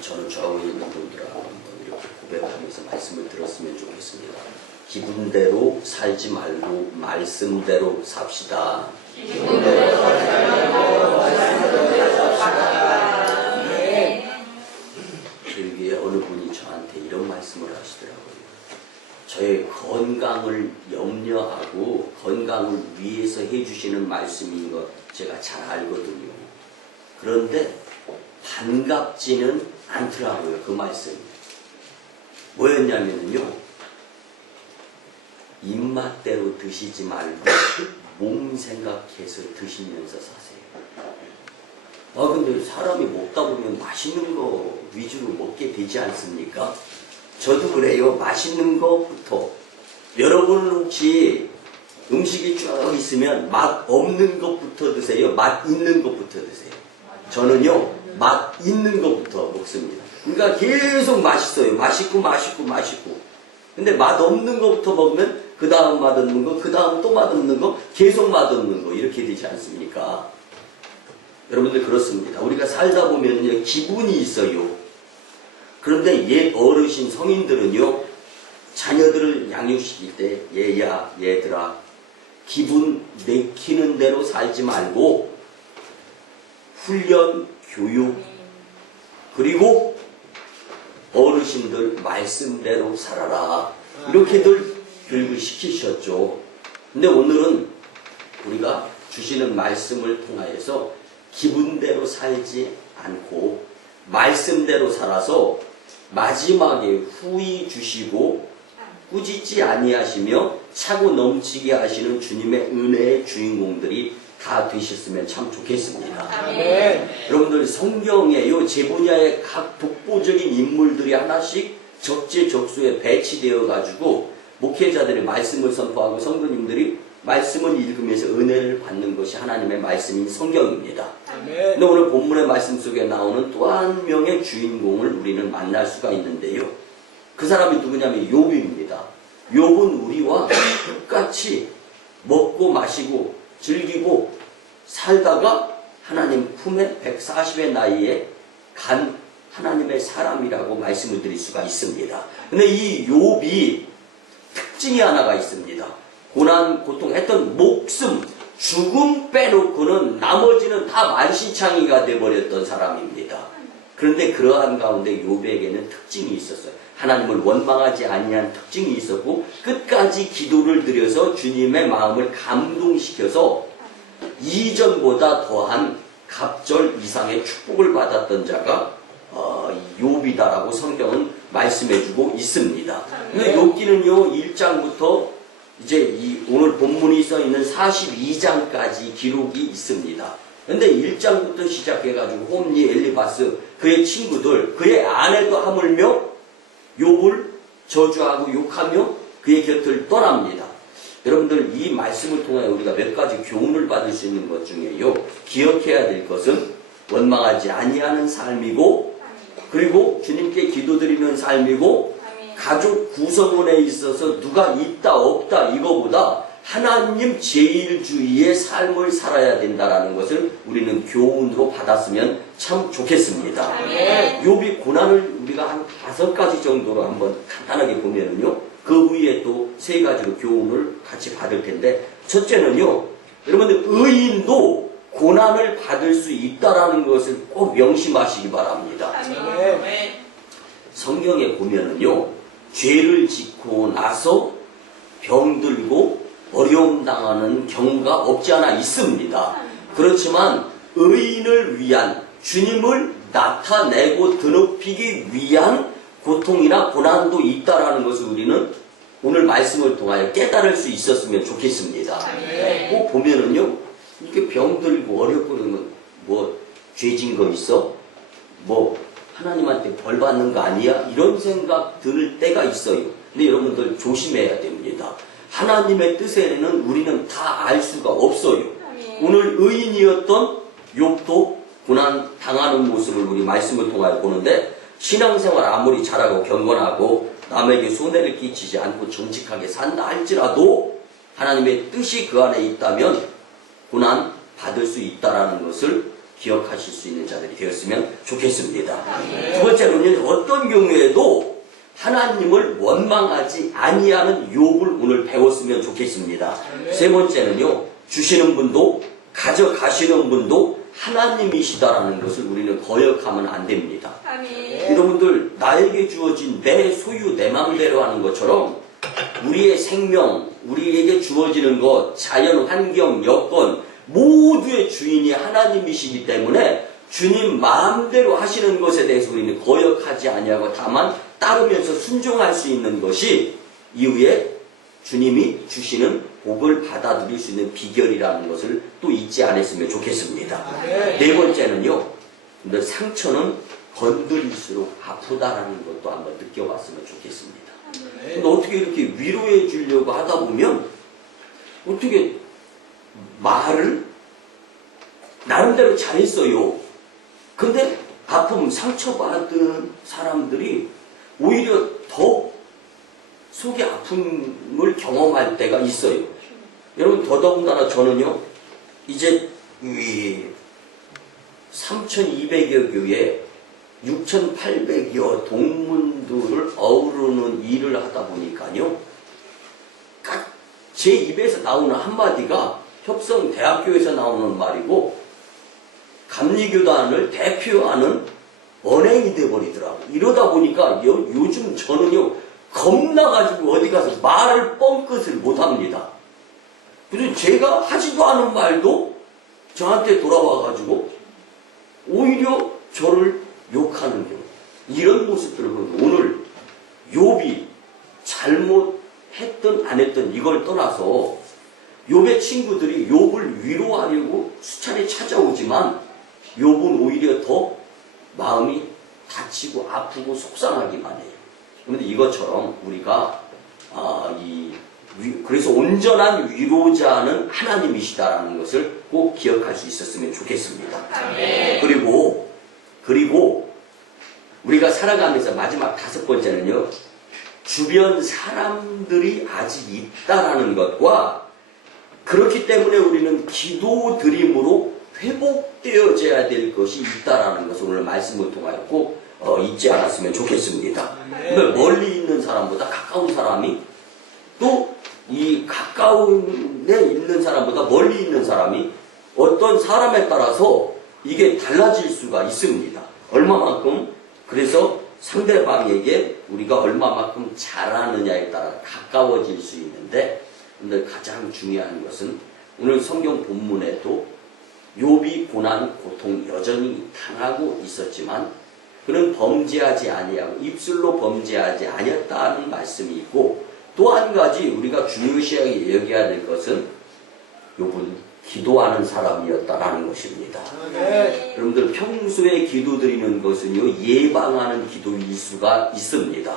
저는 저하고 있는 분들하고 한번 이렇게 고백하면서 말씀을 들었으면 좋겠습니다. 기분대로 살지 말고 말씀대로 삽시다. 기분대로 살지 말고 말씀대로 삽시다. 교육에 어느 분이 저한테 이런 말씀을 하시더라고요. 저의 건강을 염려하고 건강을 위해서 해주시는 말씀인 것 제가 잘 알거든요. 그런데 반갑지는 않더라고요. 그 말씀이 뭐였냐면요, 입맛대로 드시지 말고 몸 생각해서 드시면서 사세요. 근데 사람이 먹다 보면 맛있는 거 위주로 먹게 되지 않습니까? 저도 그래요. 맛있는 거부터. 여러분은 혹시 음식이 쭉 있으면 맛 없는 것부터 드세요? 맛 있는 것부터 드세요? 저는요, 맛 있는 것부터 먹습니다. 그러니까 계속 맛있어요. 맛있고 맛있고 맛있고. 근데 맛 없는 것부터 먹으면 그 다음 맛 없는 거, 그 다음 또 맛 없는 거, 계속 맛 없는 거 이렇게 되지 않습니까? 여러분들 그렇습니다. 우리가 살다 보면요, 기분이 있어요. 그런데 옛 어르신 성인들은요, 자녀들을 양육시킬 때 얘야 얘들아 기분 내키는 대로 살지 말고 훈련, 교육, 그리고 어르신들 말씀대로 살아라. 이렇게들 교육을 시키셨죠. 근데 오늘은 우리가 주시는 말씀을 통하여서 기분대로 살지 않고 말씀대로 살아서 마지막에 후히 주시고 꾸짖지 아니하시며 차고 넘치게 하시는 주님의 은혜의 주인공들이 다 되셨으면 참 좋겠습니다. 여러분들 성경에 제 분야의 각 독보적인 인물들이 하나씩 적재적소에 배치되어 가지고 목회자들이 말씀을 선포하고 성도님들이 말씀을 읽으면서 은혜를 받는 것이 하나님의 말씀인 성경입니다. 근데 오늘 본문의 말씀 속에 나오는 또 한 명의 주인공을 우리는 만날 수가 있는데요. 그 사람이 누구냐면 욥입니다. 욥은 우리와 똑같이 먹고 마시고 즐기고 살다가 하나님 품에 140의 나이에 간 하나님의 사람이라고 말씀을 드릴 수가 있습니다. 근데 이 욥이 특징이 하나가 있습니다. 고난, 고통했던 목숨, 죽음 빼놓고는 나머지는 다 만신창이가 돼버렸던 사람입니다. 그런데 그러한 가운데 욥에게는 특징이 있었어요. 하나님을 원망하지 아니한 특징이 있었고 끝까지 기도를 드려서 주님의 마음을 감동시켜서 이전보다 더한 갑절 이상의 축복을 받았던 자가 욥이다라고 성경은 말씀해주고 있습니다. 근데 욥기는요 1장부터 이제 오늘 본문이 써있는 42장까지 기록이 있습니다. 근데 1장부터 시작해가지고 홈리, 엘리바스, 그의 친구들, 그의 아내도 하물며 욥을 저주하고 욕하며 그의 곁을 떠납니다. 여러분들 이 말씀을 통해 우리가 몇 가지 교훈을 받을 수 있는 것 중에요, 기억해야 될 것은 원망하지 아니하는 삶이고, 그리고 주님께 기도드리는 삶이고, 가족 구성원에 있어서 누가 있다 없다 이거보다 하나님 제일주의의 삶을 살아야 된다는 것을 우리는 교훈으로 받았으면 참 좋겠습니다. 욥이 고난을 우리가 한 5가지 정도로 한번 간단하게 보면은요, 그 후에 또 3가지로 교훈을 같이 받을 텐데, 첫째는요, 여러분들 의인도 고난을 받을 수 있다라는 것을 꼭 명심하시기 바랍니다. 성경에 보면은요, 죄를 짓고 나서 병들고 어려움 당하는 경우가 없지 않아 있습니다. 그렇지만 의인을 위한, 주님을 나타내고 드높이기 위한 고통이나 고난도 있다라는 것을 우리는 오늘 말씀을 통하여 깨달을 수 있었으면 좋겠습니다. 꼭 보면은요, 이렇게 병들고 어렵고 그러면 뭐 죄진 거 있어? 뭐 하나님한테 벌 받는 거 아니야? 이런 생각 들 때가 있어요. 근데 여러분들 조심해야 됩니다. 하나님의 뜻에는 우리는 다 알 수가 없어요. 오늘 의인이었던 욥도 고난 당하는 모습을 우리 말씀을 통하여 보는데, 신앙생활 아무리 잘하고 경건하고 남에게 손해를 끼치지 않고 정직하게 산다 할지라도 하나님의 뜻이 그 안에 있다면 고난 받을 수 있다라는 것을 기억하실 수 있는 자들이 되었으면 좋겠습니다. 두 번째로는 어떤 경우에도 하나님을 원망하지 아니하는 욥을 오늘 배웠으면 좋겠습니다. 세 번째는요, 주시는 분도 가져가시는 분도 하나님이시다라는 것을 우리는 거역하면 안 됩니다. 여러분들, 나에게 주어진 내 소유 내 마음대로 하는 것처럼 우리의 생명, 우리에게 주어지는 것, 자연, 환경, 여건 모두의 주인이 하나님이시기 때문에 주님 마음대로 하시는 것에 대해서 우리는 거역하지 아니하고 다만 따르면서 순종할 수 있는 것이 이후에 주님이 주시는 복을 받아들일 수 있는 비결이라는 것을 또 잊지 않았으면 좋겠습니다. 네 번째는요, 상처는 건드릴수록 아프다라는 것도 한번 느껴봤으면 좋겠습니다. 근데 어떻게 이렇게 위로해 주려고 하다 보면 어떻게 말을 나름대로 잘했어요. 근데 아픔, 상처받은 사람들이 오히려 더 속의 아픔을 경험할 때가 있어요. 여러분, 더더군다나 저는요, 이제 3,200여 교회 6,800여 동문들을 어우르는 일을 하다 보니까요, 제 입에서 나오는 한마디가 협성대학교에서 나오는 말이고 감리교단을 대표하는 언행이 돼버리더라고요. 이러다 보니까 요즘 저는요, 겁나가지고 어디 가서 말을 뻥끗을 못합니다. 그리고 제가 하지도 않은 말도 저한테 돌아와가지고 오히려 저를 욕하는 경우, 이런 모습들을 보고 오늘 욥이 잘못했든 안 했든 이걸 떠나서 욥의 친구들이 욥을 위로하려고 수차례 찾아오지만 욥은 오히려 더 마음이 다치고 아프고 속상하기만 해요. 그런데 이것처럼 우리가 그래서 온전한 위로자는 하나님이시다라는 것을 꼭 기억할 수 있었으면 좋겠습니다. 그리고 우리가 살아가면서 마지막 다섯 번째는요, 주변 사람들이 아직 있다라는 것과 그렇기 때문에 우리는 기도 드림으로 회복되어져야 될 것이 있다라는 것을 오늘 말씀을 통하여 꼭 잊지 않았으면 좋겠습니다. 멀리 있는 사람보다 가까운 사람이, 또 이 가까운데 있는 사람보다 멀리 있는 사람이 어떤 사람에 따라서 이게 달라질 수가 있습니다. 얼마만큼, 그래서 상대방에게 우리가 얼마만큼 잘하느냐에 따라 가까워질 수 있는데, 근데 가장 중요한 것은 오늘 성경 본문에도 욥이 고난, 고통 여전히 당하고 있었지만 그는 범죄하지 아니하고 입술로 범죄하지 아니었다는 말씀이 있고, 또 한 가지 우리가 중요시하게 여겨야 될 것은 욥은 기도하는 사람이었다라는 것입니다. 여러분들, 평소에 기도드리는 것은요, 예방하는 기도일 수가 있습니다.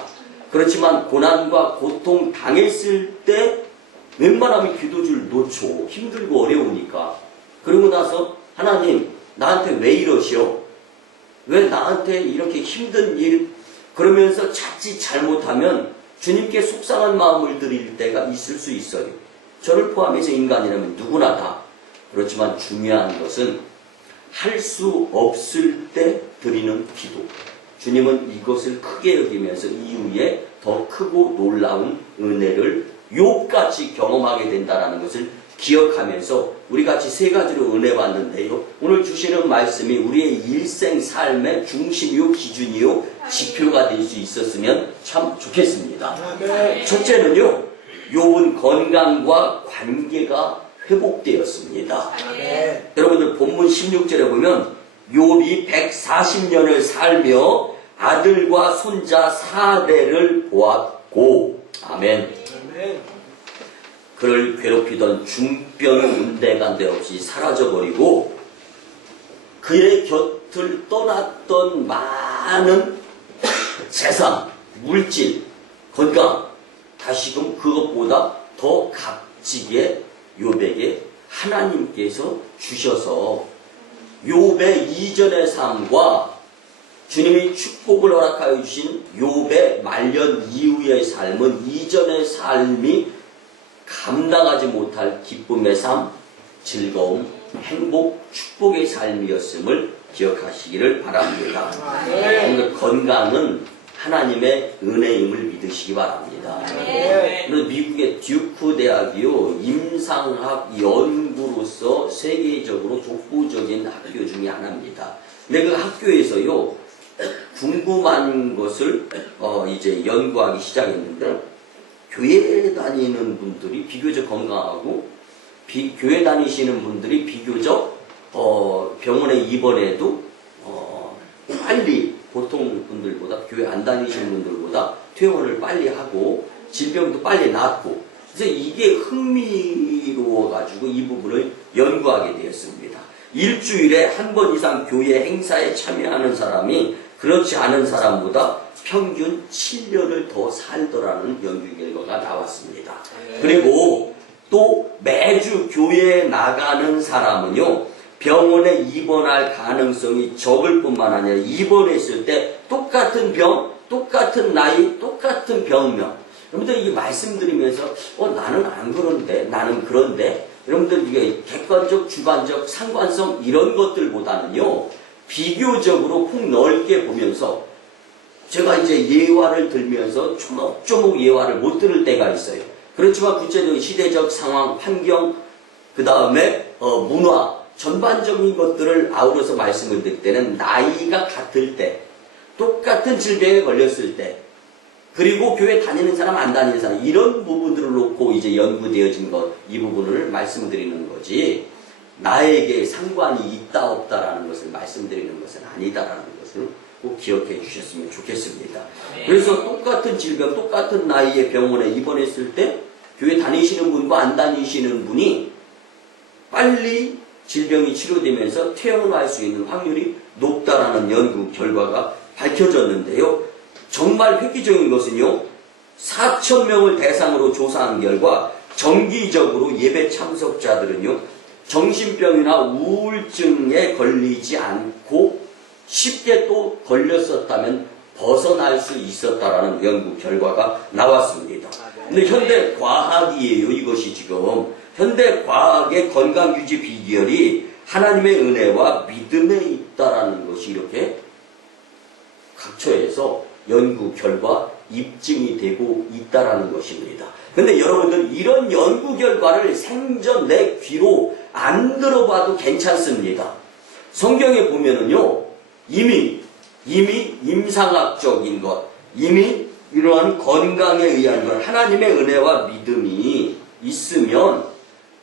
그렇지만 고난과 고통 당했을 때 웬만하면 기도줄 놓죠. 힘들고 어려우니까. 그러고 나서 하나님, 나한테 왜 이러시오? 왜 나한테 이렇게 힘든 일? 그러면서 자칫 잘못하면 주님께 속상한 마음을 드릴 때가 있을 수 있어요. 저를 포함해서 인간이라면 누구나 다. 그렇지만 중요한 것은 할 수 없을 때 드리는 기도. 주님은 이것을 크게 여기면서 이후에 더 크고 놀라운 은혜를 욥같이 경험하게 된다는 것을 기억하면서 우리 같이 세 가지로 은혜 받는데요, 오늘 주시는 말씀이 우리의 일생 삶의 중심이요, 기준이요, 지표가 될 수 있었으면 참 좋겠습니다. 첫째는요, 욥은 건강과 관계가 회복되었습니다. 여러분들, 본문 16절에 보면 욥이 140년을 살며 아들과 손자 4대를 보았고, 아멘. 그를 괴롭히던 중병 운대간데 없이 사라져버리고 그의 곁을 떠났던 많은 재산, 물질, 건강, 다시금 그것보다 더 값지게 욥에게 하나님께서 주셔서 욥의 이전의 삶과 주님이 축복을 허락하여 주신 욥의 말년 이후의 삶은 이전의 삶이 감당하지 못할 기쁨의 삶, 즐거움, 행복, 축복의 삶이었음을 기억하시기를 바랍니다. 건강은 하나님의 은혜임을 믿으시기 바랍니다. 미국의 듀크 대학이요, 임상학 연구로서 세계적으로 족보적인 학교 중에 하나입니다. 근데 그 학교에서요, 궁금한 것을 이제 연구하기 시작했는데, 교회 다니는 분들이 비교적 건강하고, 교회 다니시는 분들이 비교적 병원에 입원해도 빨리 보통 분들보다, 교회 안 다니시는 분들보다 퇴원을 빨리 하고 질병도 빨리 낫고, 그래서 이게 흥미로워가지고 이 부분을 연구하게 되었습니다. 일주일에 한 번 이상 교회 행사에 참여하는 사람이 그렇지 않은 사람보다 평균 7년을 더 살더라는 연구 결과가 나왔습니다. 그리고 또 매주 교회에 나가는 사람은요, 병원에 입원할 가능성이 적을 뿐만 아니라 입원했을 때 똑같은 병, 똑같은 나이, 똑같은 병명. 여러분들 이게 말씀드리면서 나는 안 그런데, 나는 그런데, 여러분들 이게 객관적, 주관적, 상관성 이런 것들보다는요, 비교적으로 폭넓게 보면서 제가 이제 예화를 들면서 조목조목 예화를 못 들을 때가 있어요. 그렇지만 구체적인 시대적 상황, 환경, 그 다음에 문화, 전반적인 것들을 아우러서 말씀을 드릴 때는 나이가 같을 때, 똑같은 질병에 걸렸을 때, 그리고 교회 다니는 사람, 안 다니는 사람, 이런 부분들을 놓고 이제 연구되어진 것, 이 부분을 말씀드리는 거지, 나에게 상관이 있다, 없다라는 것을 말씀드리는 것은 아니다라는 것을 꼭 기억해 주셨으면 좋겠습니다. 그래서 똑같은 질병, 똑같은 나이에 병원에 입원했을 때, 교회 다니시는 분과 안 다니시는 분이 빨리 질병이 치료되면서 퇴원할 수 있는 확률이 높다라는 연구 결과가 밝혀졌는데요. 정말 획기적인 것은요, 4,000명을 대상으로 조사한 결과 정기적으로 예배 참석자들은요, 정신병이나 우울증에 걸리지 않고 쉽게 또 걸렸었다면 벗어날 수 있었다라는 연구 결과가 나왔습니다. 근데 현대 과학이에요, 이것이 지금. 현대 과학의 건강 유지 비결이 하나님의 은혜와 믿음에 있다라는 것이 이렇게 각처에서 연구 결과 입증이 되고 있다라는 것입니다. 근데 여러분들 이런 연구 결과를 생전 내 귀로 안 들어봐도 괜찮습니다. 성경에 보면은요, 이미 임상학적인 것, 이미 이러한 건강에 의한 것, 하나님의 은혜와 믿음이 있으면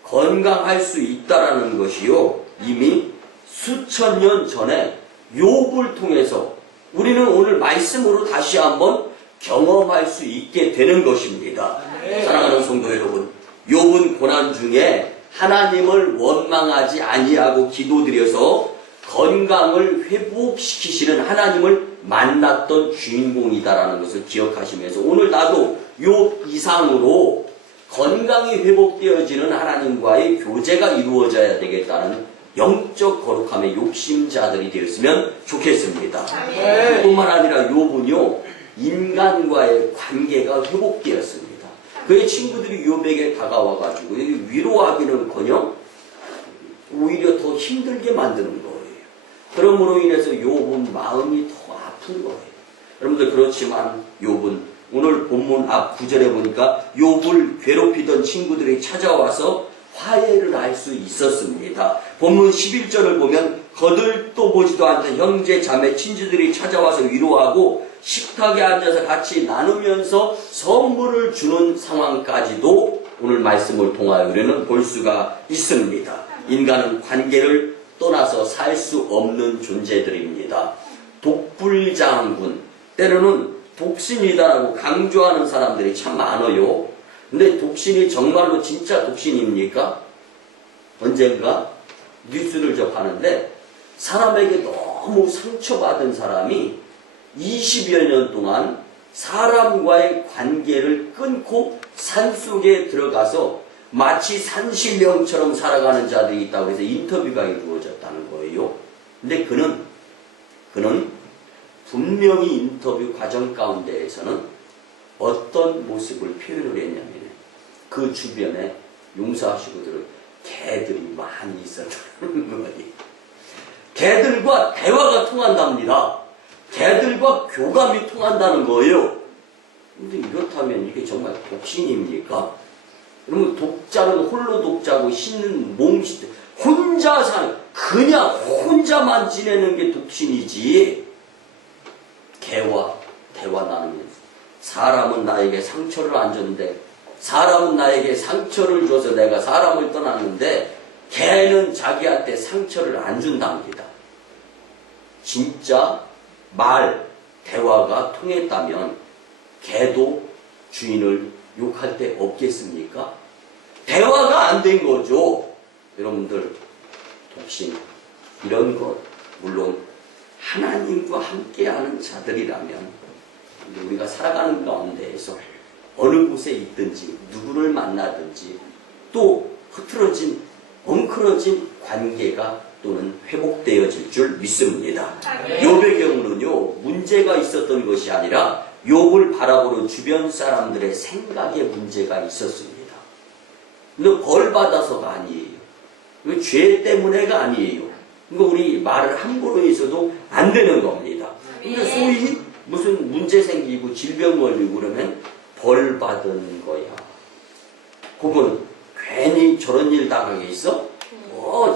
건강할 수 있다라는 것이요, 이미 수천 년 전에 욥을 통해서 우리는 오늘 말씀으로 다시 한번 경험할 수 있게 되는 것입니다. 사랑하는 성도 여러분, 욥은 고난 중에 하나님을 원망하지 아니하고 기도드려서 건강을 회복시키시는 하나님을 만났던 주인공이다라는 것을 기억하시면서 오늘 나도 욥 이상으로 건강이 회복되어지는 하나님과의 교제가 이루어져야 되겠다는 영적 거룩함의 욕심자들이 되었으면 좋겠습니다. 그뿐만 아니라 욥은요, 인간과의 관계가 회복되었습니다. 그의 친구들이 욥에게 다가와가지고 위로하기는커녕 오히려 더 힘들게 만드는 거예요. 그러므로 인해서 욥은 마음이 더 아픈 거예요. 여러분들 그렇지만 욥은 오늘 본문 앞 9절에 보니까 욥을 괴롭히던 친구들이 찾아와서 화해를 할 수 있었습니다. 본문 11절을 보면 거들떠 보지도 않던 형제 자매 친지들이 찾아와서 위로하고 식탁에 앉아서 같이 나누면서 선물을 주는 상황까지도 오늘 말씀을 통하여 우리는 볼 수가 있습니다. 인간은 관계를 떠나서 살 수 없는 존재들입니다. 독불장군, 때로는 독신이다라고 강조하는 사람들이 참 많아요. 근데 독신이 정말로 진짜 독신입니까? 언젠가 뉴스를 접하는데 사람에게 너무 상처받은 사람이 20여 년 동안 사람과의 관계를 끊고 산속에 들어가서 마치 산신령처럼 살아가는 자들이 있다고 해서 인터뷰가 이루어졌다는 거예요. 근데 그는 분명히 인터뷰 과정 가운데에서는 어떤 모습을 표현을 했냐면 그 주변에 용사시구들을 개들이 많이 있었다는 거예요. 개들과 대화가 통한답니다. 개들과 교감이 통한다는 거예요. 근데 이렇다면 이게 정말 독신입니까? 그러면 독자는 홀로 독자고 신은 몽시 혼자 사는, 그냥 혼자만 지내는 게 독신이지. 개와 대화 나누면서 사람은 나에게 상처를 안 줬는데, 사람은 나에게 상처를 줘서 내가 사람을 떠났는데 개는 자기한테 상처를 안 준답니다. 진짜 말, 대화가 통했다면 개도 주인을 욕할 때 없겠습니까? 대화가 안 된 거죠. 여러분들, 독신, 이런 것, 물론 하나님과 함께하는 자들이라면 우리가 살아가는 가운데에서 어느 곳에 있든지 누구를 만나든지 또 흐트러진, 엉클어진 관계가 또는 회복되어질 줄 믿습니다. 욥의 경우는요, 문제가 있었던 것이 아니라 욥을 바라보는 주변 사람들의 생각에 문제가 있었습니다. 근데 벌 받아서가 아니에요. 죄 때문에가 아니에요. 그러니까 우리 말을 함부로 해서도 안 되는 겁니다. 근데 소위 무슨 문제 생기고 질병 걸리고 그러면 벌 받은 거야. 혹은 괜히 저런 일 당하게 있어?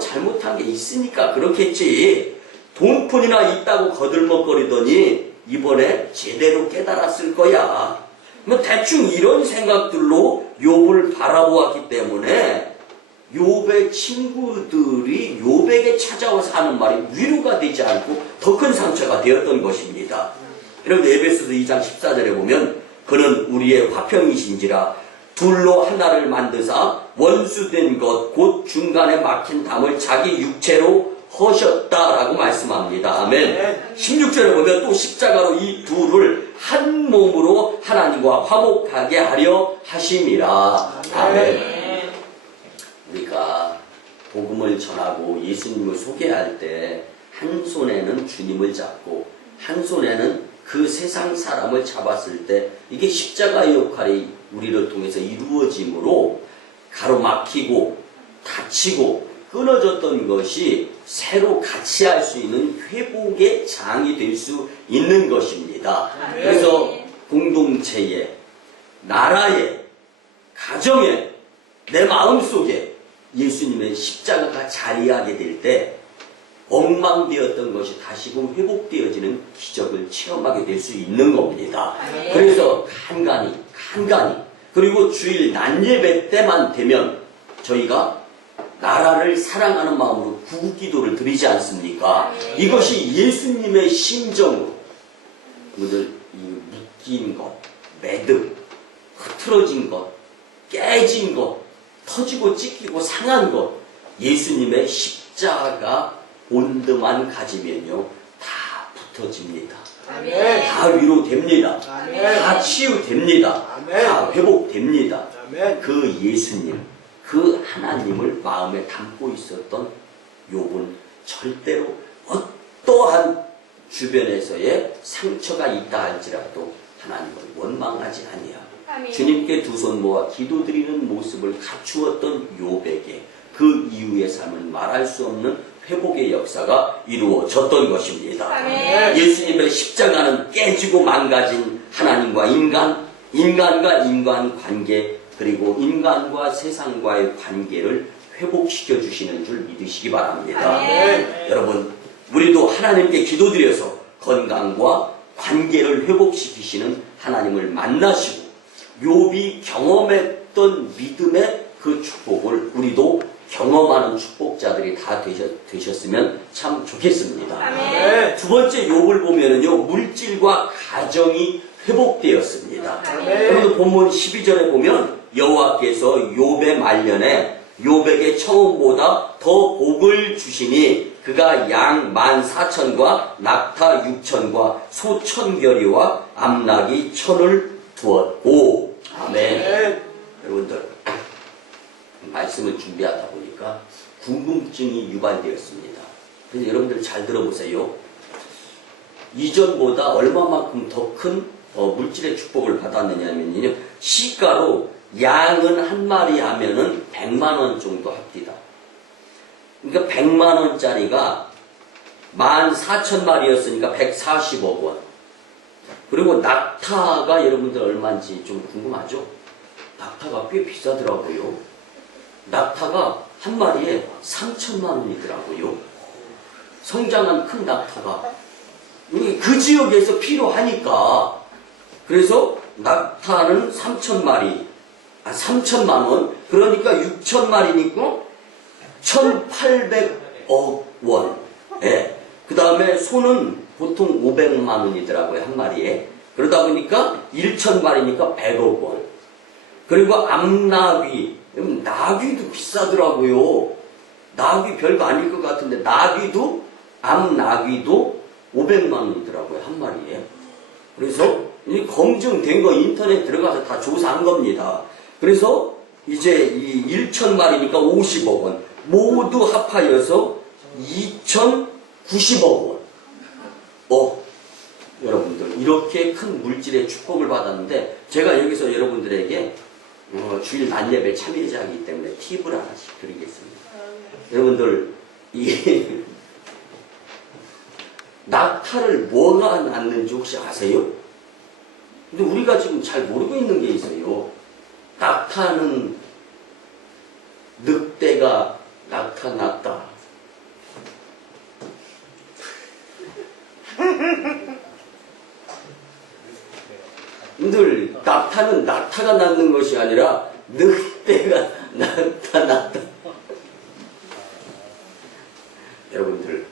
잘못한 게 있으니까 그렇겠지. 돈푼이나 있다고 거들먹거리더니 이번에 제대로 깨달았을 거야. 뭐 대충 이런 생각들로 욥을 바라보았기 때문에 욥의 친구들이 욥에게 찾아와서 하는 말이 위로가 되지 않고 더 큰 상처가 되었던 것입니다. 여러분, 에베소서 2장 14절에 보면 그는 우리의 화평이신지라 둘로 하나를 만드사 원수된 것 곧 중간에 막힌 담을 자기 육체로 허셨다라고 말씀합니다. 아멘. 16절에 보면 또 십자가로 이 둘을 한 몸으로 하나님과 화목하게 하려 하심이라. 아멘. 우리가 복음을 전하고 예수님을 소개할 때 한 손에는 주님을 잡고 한 손에는 그 세상 사람을 잡았을 때 이게 십자가의 역할이 우리를 통해서 이루어지므로 가로막히고 다치고 끊어졌던 것이 새로 같이 할 수 있는 회복의 장이 될 수 있는 것입니다. 그래서 공동체에, 나라에, 가정에, 내 마음속에 예수님의 십자가가 자리하게 될 때 엉망되었던 것이 다시금 회복되어지는 기적을 체험하게 될 수 있는 겁니다. 그래서 간간히 그리고 주일 낮예배 때만 되면 저희가 나라를 사랑하는 마음으로 구국기도를 드리지 않습니까? 이것이 예수님의 심정으로 오늘 이 묶인 것, 매듭, 흐트러진 것, 깨진 것, 터지고 찢기고 상한 것, 예수님의 십자가 온드만 가지면요 다 붙어집니다. 아멘. 다 위로됩니다. 아멘. 다 치유됩니다. 아멘. 다 회복됩니다. 아멘. 그 예수님, 그 하나님을 마음에 담고 있었던 욥은 절대로 어떠한 주변에서의 상처가 있다 할지라도 하나님을 원망하지 아니하고 주님께 두 손 모아 기도드리는 모습을 갖추었던 욥에게 그 이후의 삶은 말할 수 없는 회복의 역사가 이루어졌던 것입니다. 아멘. 예수님의 십자가는 깨지고 망가진 하나님과 인간과 인간 관계, 그리고 인간과 세상과의 관계를 회복시켜 주시는 줄 믿으시기 바랍니다. 아멘. 여러분, 우리도 하나님께 기도드려서 건강과 관계를 회복시키시는 하나님을 만나시고 욥이 경험했던 믿음의 그 축복을 우리도 경험하는 축복자들이 다 되셨으면 참 좋겠습니다. 아멘. 두 번째 욥을 보면은요, 물질과 가정이 회복되었습니다. 아멘. 여러분 본문 12절에 보면 여호와께서 욥의 말년에 욥에게 처음보다 더 복을 주시니 그가 양 14,000과 낙타 6,000과 소 1,000결이와 암낙이 1,000을 두었고. 아멘. 여러분들, 말씀을 준비하다 보니까 궁금증이 유발되었습니다. 그래서 여러분들 잘 들어보세요. 이전보다 얼마만큼 더 큰 물질의 축복을 받았느냐면요, 시가로 양은 한 마리 하면은 100만 원 정도 합니다. 그러니까 100만 원짜리가 14,000마리였으니까 140억 원. 그리고 낙타가 여러분들 얼마인지 좀 궁금하죠? 낙타가 꽤 비싸더라고요. 낙타가 한 마리에 3천만 원이더라고요. 성장한 큰 낙타가. 그 지역에서 필요하니까. 그래서 낙타는 3천마리, 3천만 원. 그러니까 6천마리니까 1,800억 원. 예. 그 다음에 소는 보통 500만 원이더라고요, 한 마리에. 그러다 보니까 1,000마리니까 100억 원. 그리고 암나귀. 나귀도 비싸더라고요. 나귀 별거 아닐 것 같은데, 나귀도, 암나귀도 500만 원이더라고요, 한 마리에. 그래서, 이 검증된 거 인터넷 들어가서 다 조사한 겁니다. 그래서, 이제 이 1,000마리니까 50억 원. 모두 합하여서 2,090억 원. 여러분들, 이렇게 큰 물질의 축복을 받았는데, 제가 여기서 여러분들에게 주일 낮예배 참여자이기 때문에 팁을 하나씩 드리겠습니다. 여러분들, 이 낙타를 뭐가 낳는지 혹시 아세요? 근데 우리가 지금 잘 모르고 있는 게 있어요. 낙타는 늑대가 나타났다. 늘 낙타는 낙타가 낳는 것이 아니라 늑대가 나타났다. 여러분들,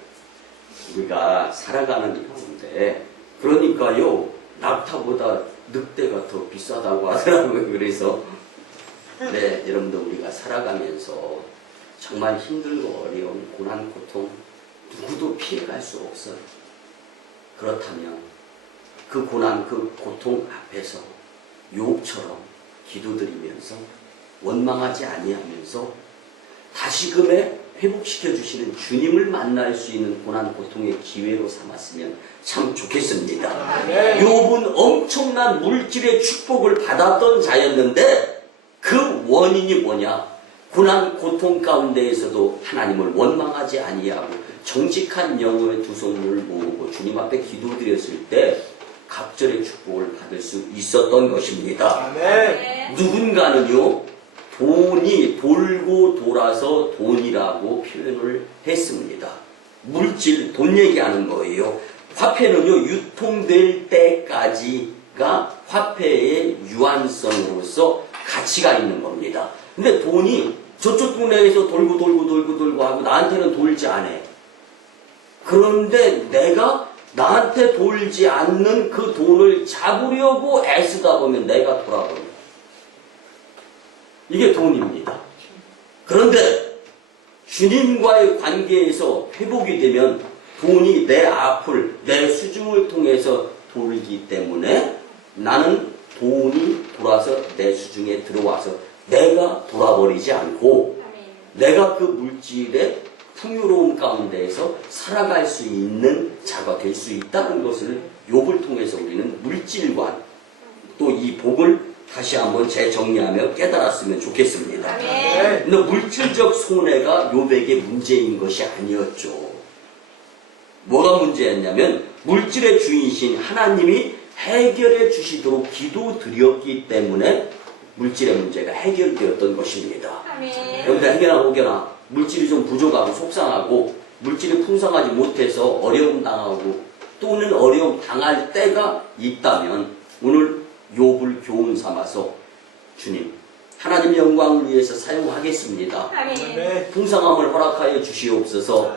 우리가 살아가는 가운데 그러니까요, 낙타보다 늑대가 더 비싸다고 하더라고요. 그래서 네, 여러분들, 우리가 살아가면서 정말 힘들고 어려운 고난 고통 누구도 피해갈 수 없어요. 그렇다면 그 고난, 그 고통 앞에서 욥처럼 기도드리면서 원망하지 아니하면서 다시금에 회복시켜 주시는 주님을 만날 수 있는 고난 고통의 기회로 삼았으면 참 좋겠습니다. 욥은 엄청난 물질의 축복을 받았던 자였는데 그 원인이 뭐냐? 고난 고통 가운데에서도 하나님을 원망하지 아니하고 정직한 영혼의 두 손을 모으고 주님 앞에 기도드렸을 때 갑절의 축복을 받을 수 있었던 것입니다. 아멘. 누군가는요, 돈이 돌고 돌아서 돈이라고 표현을 했습니다. 물질, 돈 얘기하는 거예요. 화폐는요, 유통될 때까지가 화폐의 유한성으로서 가치가 있는 겁니다. 근데 돈이 저쪽 동네에서 돌고 하고 나한테는 돌지 않아. 그런데 내가 나한테 돌지 않는 그 돈을 잡으려고 애쓰다 보면 내가 돌아버려. 이게 돈입니다. 그런데 주님과의 관계에서 회복이 되면 돈이 내 앞을, 내 수중을 통해서 돌기 때문에 나는 돈이 돌아서 내 수중에 들어와서 내가 돌아버리지 않고 내가 그 물질의 풍요로움 가운데에서 살아갈 수 있는 자가 될 수 있다는 것을 욥을 통해서 우리는 물질관 또 이 복을 다시 한번 재정리하며 깨달았으면 좋겠습니다. 근데 물질적 손해가 욥에게 문제인 것이 아니었죠. 뭐가 문제였냐면 물질의 주인이신 하나님이 해결해 주시도록 기도드렸기 때문에 물질의 문제가 해결되었던 것입니다. 여러분들, 해결아 혹여나 물질이 좀 부족하고 속상하고 물질이 풍성하지 못해서 어려움 당하고 또는 어려움 당할 때가 있다면 오늘 욥을 교훈 삼아서 주님, 하나님 영광을 위해서 사용하겠습니다. 풍성함을 허락하여 주시옵소서.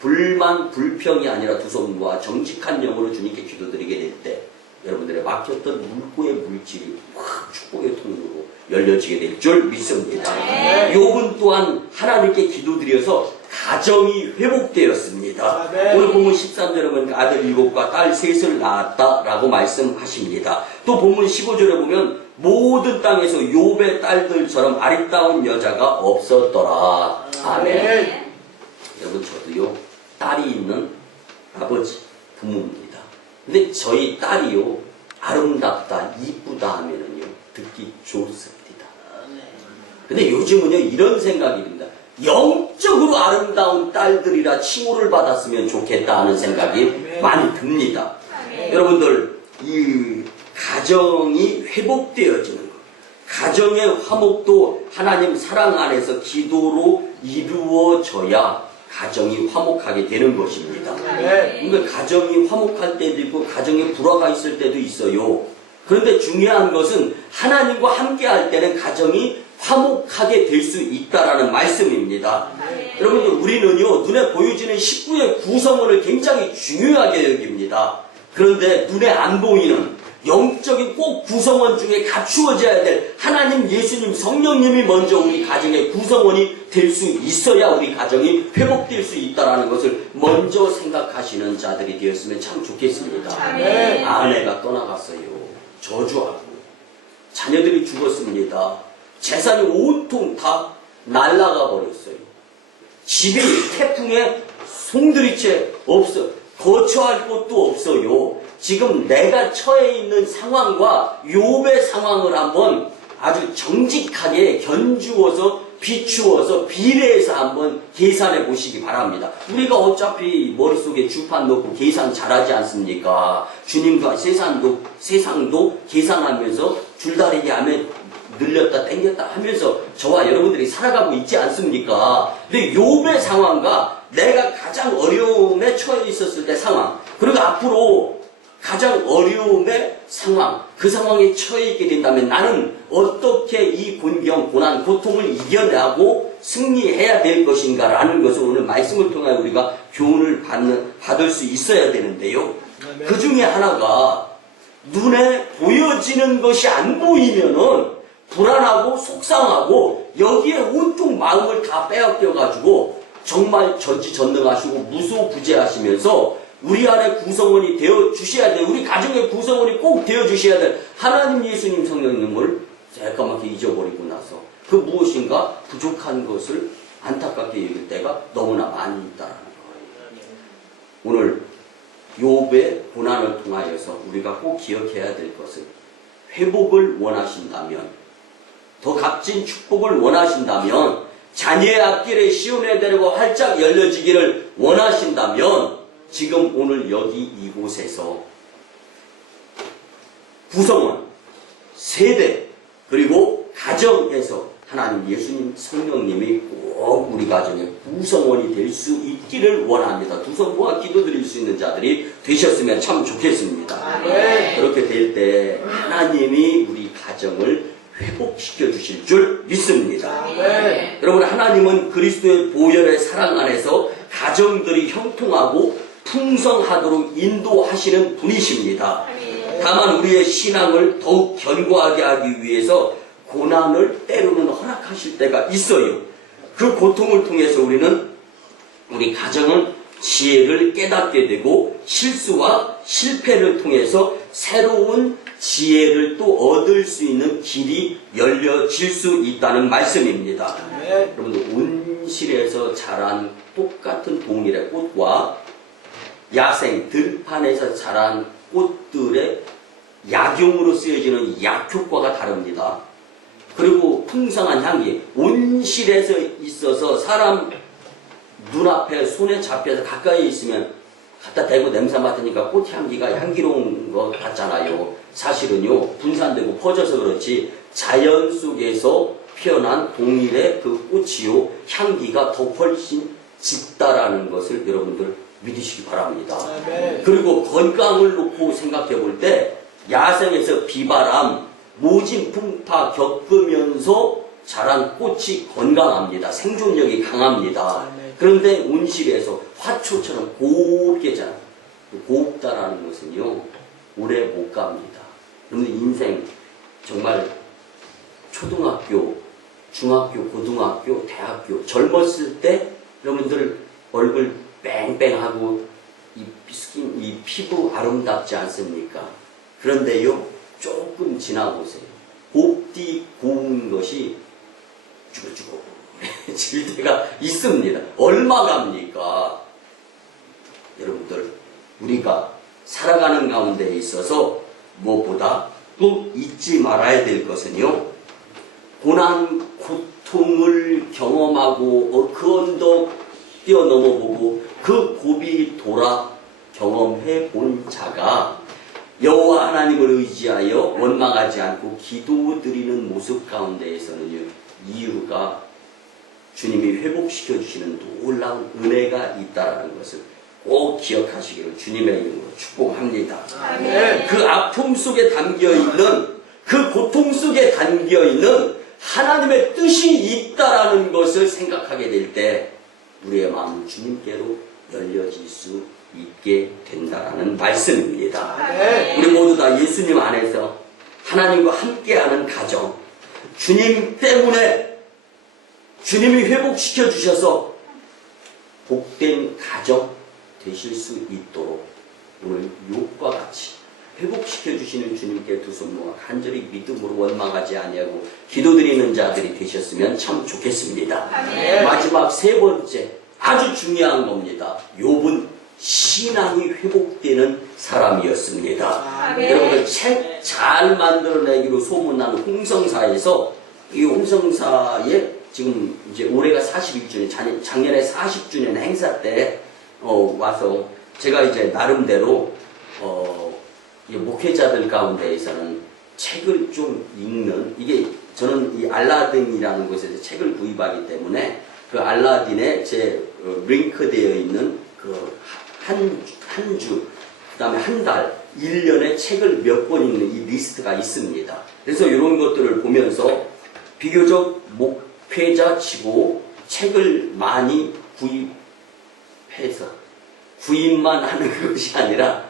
불만, 불평이 아니라 두 손 모아 정직한 영으로 주님께 기도드리게 될 때 여러분들의 막혔던 물고의 물질이 확 축복의 통로로 열려지게 될 줄 믿습니다. 욥은 또한 하나님께 기도드려서 가정이 회복되었습니다. 오늘 본문 13절에 보면 아들 7과 딸 3을 낳았다라고 말씀하십니다. 또 본문 15절에 보면 모든 땅에서 욥의 딸들처럼 아리따운 여자가 없었더라. 아멘. 여러분, 저도요, 딸이 있는 아버지, 부모입니다. 근데 저희 딸이요, 아름답다, 이쁘다 하면은요, 듣기 좋습니다. 근데 요즘은요, 이런 생각이 듭니다. 영적으로 아름다운 딸들이라 칭호를 받았으면 좋겠다 하는 생각이 많이 듭니다. 여러분들, 이 가정이 회복되어지는 것, 가정의 화목도 하나님 사랑 안에서 기도로 이루어져야 가정이 화목하게 되는 것입니다. 그러니까 가정이 화목할 때도 있고 가정에 불화가 있을 때도 있어요. 그런데 중요한 것은 하나님과 함께 할 때는 가정이 화목하게 될 수 있다라는 말씀입니다. 여러분들, 우리는요, 눈에 보여지는 식구의 구성원을 굉장히 중요하게 여깁니다. 그런데 눈에 안 보이는 영적인 꼭 구성원 중에 갖추어져야 될 하나님, 예수님, 성령님이 먼저 우리 가정의 구성원이 될 수 있어야 우리 가정이 회복될 수 있다는 것을 먼저 생각하시는 자들이 되었으면 참 좋겠습니다. 아내가 떠나갔어요. 저주하고 자녀들이 죽었습니다. 재산이 온통 다 날아가 버렸어요. 집이 태풍에 송두리째 없어. 거처할 곳도 없어요. 지금 내가 처해 있는 상황과 욥의 상황을 한번 아주 정직하게 견주어서 비추어서 비례해서 한번 계산해 보시기 바랍니다. 우리가 어차피 머릿속에 주판 넣고 계산 잘하지 않습니까? 주님과 세상도 계산하면서 줄다리기 하면 늘렸다 땡겼다 하면서 저와 여러분들이 살아가고 있지 않습니까? 근데 욥의 상황과 내가 가장 어려움에 처해 있었을 때 상황, 그리고 앞으로 가장 어려움의 상황, 그 상황에 처해 있게 된다면 나는 어떻게 이 곤경, 고난, 고통을 이겨내고 승리해야 될 것인가라는 것을 오늘 말씀을 통해 우리가 교훈을 받을 수 있어야 되는데요. 그 중에 하나가 눈에 보여지는 것이 안 보이면은 불안하고 속상하고 여기에 온통 마음을 다 빼앗겨가지고 정말 전지전능하시고 무소부재하시면서 우리 안에 구성원이 되어 주셔야 돼. 우리 가정의 구성원이 꼭 되어 주셔야 돼. 하나님, 예수님, 성령님을 새까맣게 잊어버리고 나서 그 무엇인가 부족한 것을 안타깝게 여길 때가 너무나 많이 있다는 거예요. 오늘 욥의 고난을 통하여서 우리가 꼭 기억해야 될 것은 회복을 원하신다면, 더 값진 축복을 원하신다면, 자녀의 앞길에 시온의 대로가 활짝 열려지기를 원하신다면 지금 오늘 여기 이곳에서 구성원, 세대, 그리고 가정에서 하나님, 예수님, 성령님이 꼭 우리 가정의 구성원이 될 수 있기를 원합니다. 두 손 모아 기도드릴 수 있는 자들이 되셨으면 참 좋겠습니다. 그렇게 될 때 하나님이 우리 가정을 회복시켜 주실 줄 믿습니다. 여러분, 하나님은 그리스도의 보혈의 사랑 안에서 가정들이 형통하고 풍성하도록 인도하시는 분이십니다. 다만 우리의 신앙을 더욱 견고하게 하기 위해서 고난을 때로는 허락하실 때가 있어요. 그 고통을 통해서 우리 가정은 지혜를 깨닫게 되고 실수와 실패를 통해서 새로운 지혜를 또 얻을 수 있는 길이 열려질 수 있다는 말씀입니다. 여러분들, 온실에서 자란 똑같은 동일의 꽃과 야생, 들판에서 자란 꽃들의 약용으로 쓰여지는 약효과가 다릅니다. 그리고 풍성한 향기, 온실에서 있어서 사람 눈앞에 손에 잡혀서 가까이 있으면 갖다 대고 냄새 맡으니까 꽃향기가 향기로운 것 같잖아요. 사실은요, 분산되고 퍼져서 그렇지 자연 속에서 피어난 동일의 그 꽃이요, 향기가 더 훨씬 짙다라는 것을 여러분들 믿으시기 바랍니다. 그리고 건강을 놓고 생각해 볼 때 야생에서 비바람, 모진 풍파 겪으면서 자란 꽃이 건강합니다. 생존력이 강합니다. 그런데 온실에서 화초처럼 곱게 자라. 곱다라는 것은요, 오래 못 갑니다. 여러분, 인생 정말 초등학교, 중학교, 고등학교, 대학교 젊었을 때 여러분들 얼굴 뺑뺑하고 이 피부 아름답지 않습니까? 그런데요, 조금 지나보세요. 곱디 고운 것이 쭈글쭈글 때가 있습니다. 얼마 갑니까? 여러분들, 우리가 살아가는 가운데 있어서 무엇보다 또 잊지 말아야 될 것은요, 고난, 고통, 고통을 경험하고 그 언덕 뛰어넘어보고 그 고비 돌아 경험해 본 자가 여호와 하나님을 의지하여 원망하지 않고 기도드리는 모습 가운데에서는요, 이유가 주님이 회복시켜 주시는 놀라운 은혜가 있다라는 것을 꼭 기억하시기를 주님의 이름으로 축복합니다. 아멘. 그 아픔 속에 담겨있는, 그 고통 속에 담겨있는 하나님의 뜻이 있다라는 것을 생각하게 될 때 우리의 마음은 주님께로 열려질 수 있게 된다라는 말씀입니다. 아멘. 우리 모두 다 예수님 안에서 하나님과 함께하는 가정, 주님 때문에 주님이 회복시켜 주셔서 복된 가정 되실 수 있도록 오늘 욥과 같이 회복시켜 주시는 주님께 두 손 모아 간절히 믿음으로 원망하지 아니하고 기도드리는 자들이 되셨으면 참 좋겠습니다. 아멘. 마지막 세 번째, 아주 중요한 겁니다. 욥은 신앙이 회복되는 사람이었습니다. 아멘. 여러분들 책 잘 만들어내기로 소문나는 홍성사에서, 이 홍성사에 지금 이제 올해가 41주년, 작년에 40주년 행사 때 와서 제가 이제 나름대로 이 목회자들 가운데에서는 책을 좀 읽는, 이게 저는 이 알라딘이라는 곳에서 책을 구입하기 때문에 그 알라딘에 제 링크되어 있는 그 한 주, 그 다음에 한 달, 1년에 책을 몇 권 읽는 이 리스트가 있습니다. 그래서 이런 것들을 보면서 비교적 목회자 치고 책을 많이 구입해서 구입만 하는 것이 아니라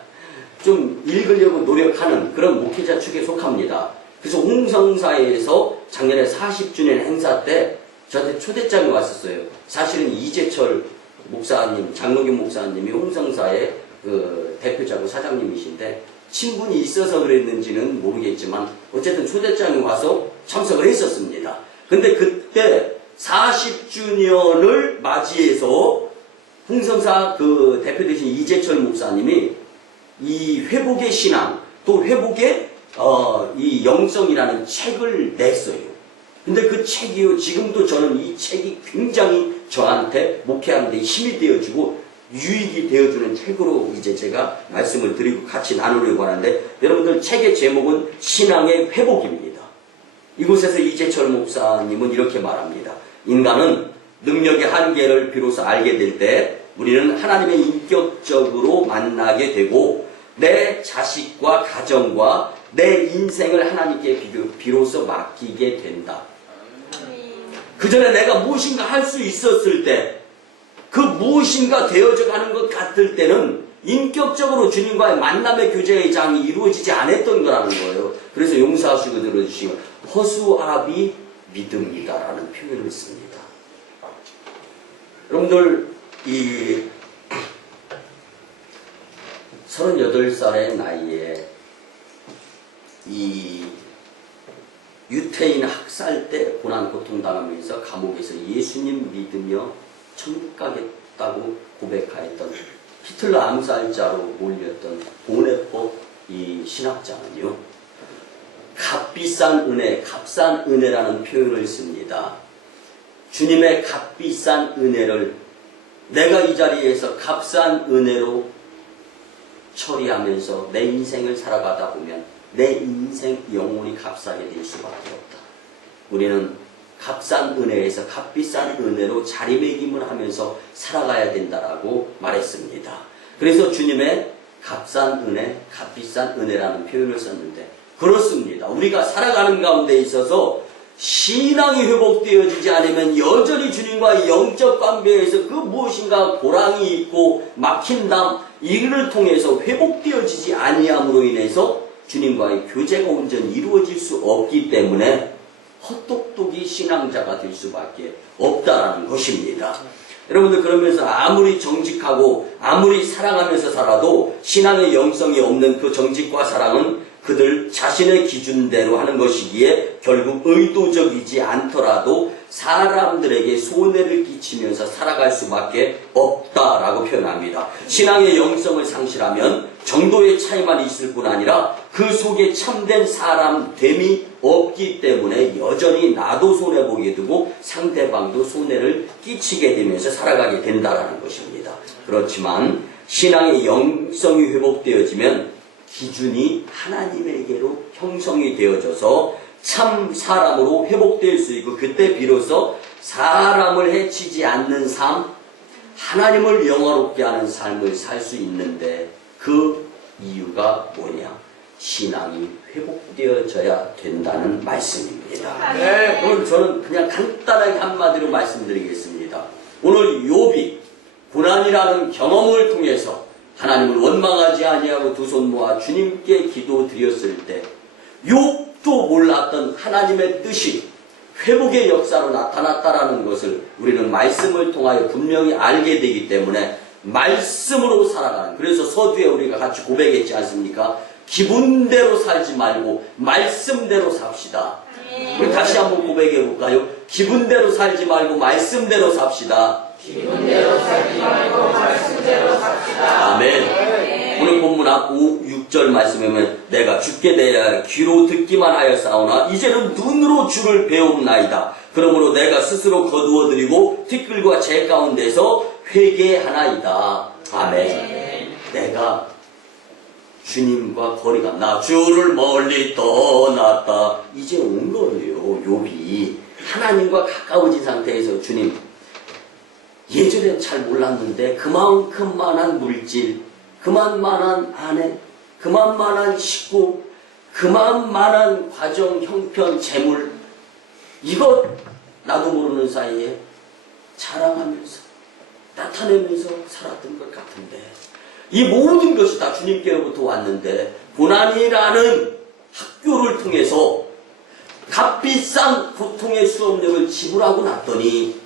좀 읽으려고 노력하는 그런 목회자 축에 속합니다. 그래서 홍성사에서 작년에 40주년 행사 때 저한테 초대장이 왔었어요. 사실은 이재철 목사님, 장로교 목사님이 홍성사의 그 대표자고 사장님이신데 친분이 있어서 그랬는지는 모르겠지만 어쨌든 초대장이 와서 참석을 했었습니다. 근데 그때 40주년을 맞이해서 홍성사 그 대표 되신 이재철 목사님이 이 회복의 신앙, 또 회복의 이 영성이라는 책을 냈어요. 근데 그 책이요, 지금도 저는 이 책이 굉장히 저한테 목회하는 데 힘이 되어주고 유익이 되어주는 책으로 이제 제가 말씀을 드리고 같이 나누려고 하는데, 여러분들 책의 제목은 신앙의 회복입니다. 이곳에서 이재철 목사님은 이렇게 말합니다. 인간은 능력의 한계를 비로소 알게 될 때 우리는 하나님의 인격적으로 만나게 되고 내 자식과 가정과 내 인생을 하나님께 비로소 맡기게 된다. 그 전에 내가 무엇인가 할 수 있었을 때, 그 무엇인가 되어져 가는 것 같을 때는 인격적으로 주님과의 만남의 교제의 장이 이루어지지 않았던 거라는 거예요. 그래서 용서하시고 들어주시고 허수아비 믿음이다라는 표현을 씁니다. 여러분들, 이 38살의 나이에 이 유태인 학살 때 고난 고통당하면서 감옥에서 예수님 믿으며 천국 가겠다고 고백하였던 히틀러 암살자로 몰렸던 보네포 이 신학자는요, 값비싼 은혜, 값싼 은혜라는 표현을 씁니다. 주님의 값비싼 은혜를 내가 이 자리에서 값싼 은혜로 처리하면서 내 인생을 살아가다 보면 내 인생 영혼이 값싸게 될 수밖에 없다. 우리는 값싼 은혜에서 값비싼 은혜로 자리매김을 하면서 살아가야 된다라고 말했습니다. 그래서 주님의 값싼 은혜, 값비싼 은혜라는 표현을 썼는데, 그렇습니다. 우리가 살아가는 가운데 있어서 신앙이 회복되어지지 않으면 여전히 주님과의 영적 관계에서 그 무엇인가 고랑이 있고 막힌 담, 이를 통해서 회복되어지지 아니함으로 인해서 주님과의 교제가 온전히 이루어질 수 없기 때문에 헛똑똑이 신앙자가 될 수밖에 없다라는 것입니다. 여러분들, 그러면서 아무리 정직하고 아무리 사랑하면서 살아도 신앙의 영성이 없는 그 정직과 사랑은 그들 자신의 기준대로 하는 것이기에 결국 의도적이지 않더라도 사람들에게 손해를 끼치면서 살아갈 수밖에 없다라고 표현합니다. 신앙의 영성을 상실하면 정도의 차이만 있을 뿐 아니라 그 속에 참된 사람 됨이 없기 때문에 여전히 나도 손해보게 되고 상대방도 손해를 끼치게 되면서 살아가게 된다는 것입니다. 그렇지만 신앙의 영성이 회복되어지면 기준이 하나님에게로 형성이 되어져서 참 사람으로 회복될 수 있고, 그때 비로소 사람을 해치지 않는 삶, 하나님을 영화롭게 하는 삶을 살 수 있는데, 그 이유가 뭐냐? 신앙이 회복되어져야 된다는 말씀입니다. 네. 오늘 저는 그냥 간단하게 한마디로 말씀드리겠습니다. 오늘 욥이 고난이라는 경험을 통해서 하나님을 원망하지 아니하고 두 손 모아 주님께 기도드렸을 때 욥도 몰랐던 하나님의 뜻이 회복의 역사로 나타났다라는 것을 우리는 말씀을 통하여 분명히 알게 되기 때문에 말씀으로 살아가는, 그래서 서두에 우리가 같이 고백했지 않습니까? 기분대로 살지 말고 말씀대로 삽시다. 우리 다시 한번 고백해 볼까요? 기분대로 살지 말고 말씀대로 삽시다. 기분대로 살지 말고 말씀대로 삽시다. 아멘. 오늘 본문 앞 6절 말씀에 보면 내가 죽게 되야 귀로 듣기만 하였사오나 이제는 눈으로 주를 배움나이다. 그러므로 내가 스스로 거두어드리고 티끌과 재 가운데서 회개하나이다. 아멘. 내가 주님과 거리가 나 주를 멀리 떠났다. 이제 온 거예요. 욥이 하나님과 가까워진 상태에서 주님, 예전에 잘 몰랐는데 그만큼만한 물질, 그만만한 아내, 그만만한 식구, 그만만한 과정, 형편, 재물, 이것 나도 모르는 사이에 자랑하면서 나타내면서 살았던 것 같은데, 이 모든 것이 다 주님께로부터 왔는데 고난이라는 학교를 통해서 값비싼 고통의 수업료를 지불하고 났더니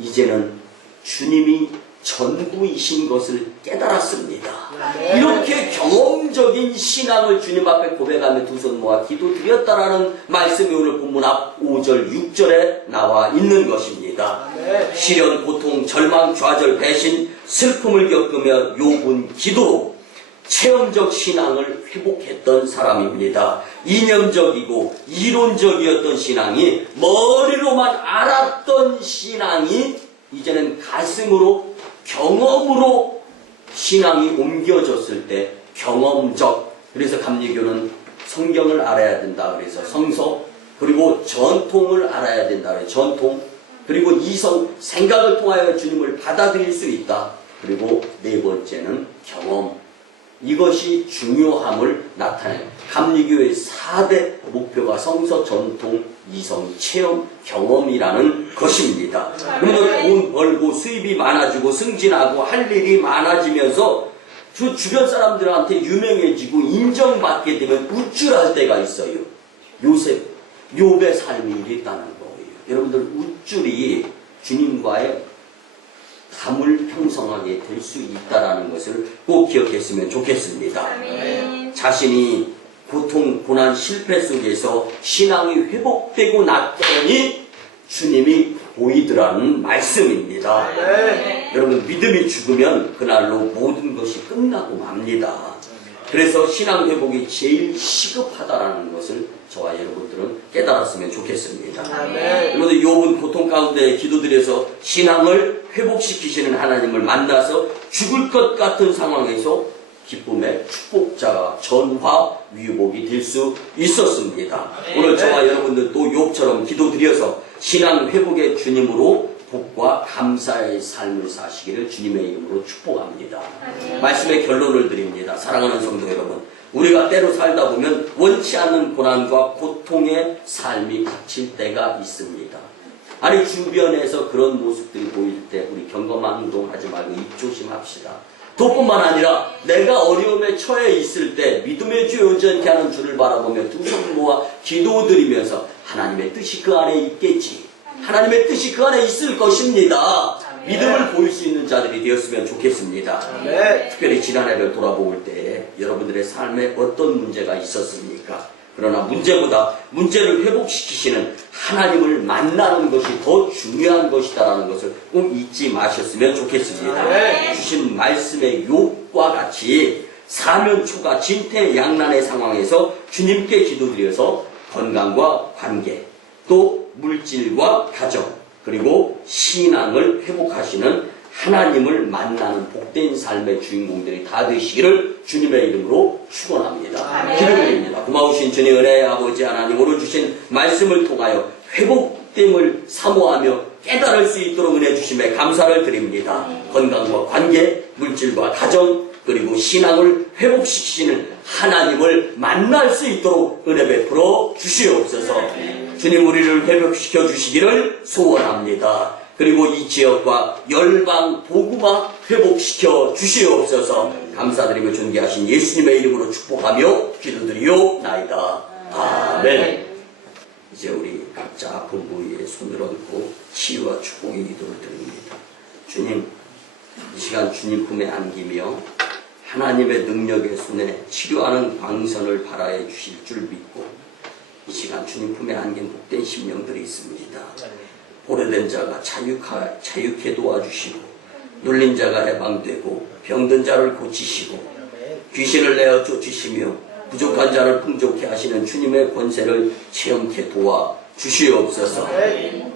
이제는 주님이 전부이신 것을 깨달았습니다. 이렇게 경험적인 신앙을 주님 앞에 고백하며 두 손 모아 기도드렸다라는 말씀이 오늘 본문 앞 5절 6절에 나와 있는 것입니다. 시련, 고통, 절망, 좌절, 배신, 슬픔을 겪으며 욥은 기도로 체험적 신앙을 회복했던 사람입니다. 이념적이고 이론적이었던 신앙이, 머리로만 알았던 신앙이 이제는 가슴으로, 경험으로 신앙이 옮겨졌을 때 경험적, 그래서 감리교는 성경을 알아야 된다 그래서 성서, 그리고 전통을 알아야 된다 그래서 전통, 그리고 이성, 생각을 통하여 주님을 받아들일 수 있다. 그리고 네 번째는 경험. 이것이 중요함을 나타내요. 감리교의 4대 목표가 성서, 전통, 이성, 체험, 경험이라는 것입니다. 그러면 돈 벌고 수입이 많아지고 승진하고 할 일이 많아지면서 그 주변 사람들한테 유명해지고 인정받게 되면 우쭐할 때가 있어요. 욥의 삶이 이랬다는 거예요. 여러분들, 우쭐이 주님과의 감을 형성하게 될 수 있다는 것을 꼭 기억했으면 좋겠습니다. 아멘. 자신이 고통, 고난, 실패 속에서 신앙이 회복되고 났더니 주님이 보이더라는 말씀입니다. 여러분, 믿음이 죽으면 그날로 모든 것이 끝나고 맙니다. 그래서 신앙 회복이 제일 시급하다라는 것을 저와 여러분들은 깨달았으면 좋겠습니다. 그런데 욥은 고통 가운데 기도드려서 신앙을 회복시키시는 하나님을 만나서 죽을 것 같은 상황에서 기쁨의 축복자가 전화 위복이 될 수 있었습니다. 오늘 저와 여러분들도 욥처럼 기도드려서 신앙 회복의 주님으로 복과 감사의 삶을 사시기를 주님의 이름으로 축복합니다. 말씀의 결론을 드립니다. 사랑하는 성도 여러분, 우리가 때로 살다 보면 원치 않는 고난과 고통의 삶이 닥칠 때가 있습니다. 아니, 주변에서 그런 모습들이 보일 때 우리 경거망동하지 말고 입조심합시다. 그뿐만 아니라 내가 어려움에 처해 있을 때 믿음의 주 온전케 하는 주를 바라보며 두 손 모아 기도드리면서 하나님의 뜻이 그 안에 있겠지, 하나님의 뜻이 그 안에 있을 것입니다. 믿음을 보일 수 있는 자들이 되었으면 좋겠습니다. 특별히 지난해를 돌아볼 때 여러분들의 삶에 어떤 문제가 있었습니까? 그러나 문제보다 문제를 회복시키시는 하나님을 만나는 것이 더 중요한 것이다라는 것을 꼭 잊지 마셨으면 좋겠습니다. 주신 말씀의 욥과 같이 사면초가 진퇴양난의 상황에서 주님께 기도드려서 건강과 관계, 또 물질과 가정, 그리고 신앙을 회복하시는 하나님을 만나는 복된 삶의 주인공들이 다 되시기를 주님의 이름으로 축원합니다. 기도드립니다. 고마우신 주님 은혜의 아버지 하나님, 오늘 주신 말씀을 통하여 회복됨을 사모하며 깨달을 수 있도록 은혜 주심에 감사를 드립니다. 건강과 관계, 물질과 가정, 그리고 신앙을 회복시키시는 하나님을 만날 수 있도록 은혜 베풀어 주시옵소서. 주님 우리를 회복시켜 주시기를 소원합니다. 그리고 이 지역과 열방 복음화 회복시켜 주시옵소서. 감사드리며 존귀하신 예수님의 이름으로 축복하며 기도드리옵나이다. 아멘. 이제 우리 각자 본부 위에 손을 얹고 치유와 축복의 기도를 드립니다. 주님, 이 시간 주님 품에 안기며 하나님의 능력의 손에 치료하는 광선을 발하여 주실 줄 믿고 이 시간 주님 품에 안긴 복된 심령들이 있습니다. 오래된 자가 자유케 도와주시고, 눌린 자가 해방되고, 병든 자를 고치시고, 귀신을 내어 쫓으시며 부족한 자를 풍족케 하시는 주님의 권세를 체험케 도와 주시옵소서.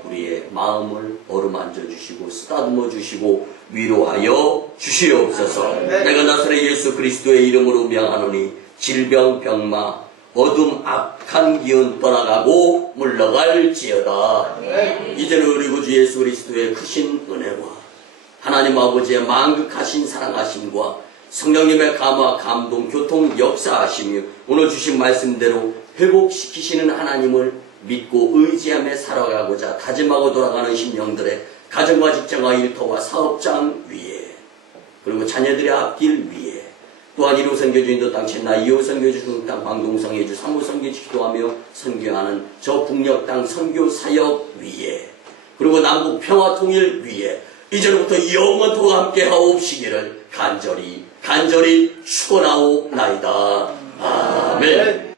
우리의 마음을 어루만져 주시고 쓰다듬어 주시고 위로하여 주시옵소서. 내가 나사렛 예수 그리스도의 이름으로 명하노니 질병 병마 어둠 악한 기운 떠나가고 물러갈지어다. 이제는 우리 구주 예수 그리스도의 크신 은혜와 하나님 아버지의 만극하신 사랑하심과 성령님의 감화 감동 교통 역사하시며 오늘 주신 말씀대로 회복시키시는 하나님을 믿고 의지하며 살아가고자 다짐하고 돌아가는 심령들의 가정과 직장과 일터와 사업장 위에, 그리고 자녀들의 앞길 위에, 또한 1호 선교주 인도 땅 첸나 2호 선교주 중국 땅 광동성 예주 3호 선교주 기도하며 선교하는 저 북녘 땅 선교 사역 위에, 그리고 남북 평화 통일 위에 이제부터 영원토록 함께 하옵시기를 간절히 축원하옵나이다. 아멘.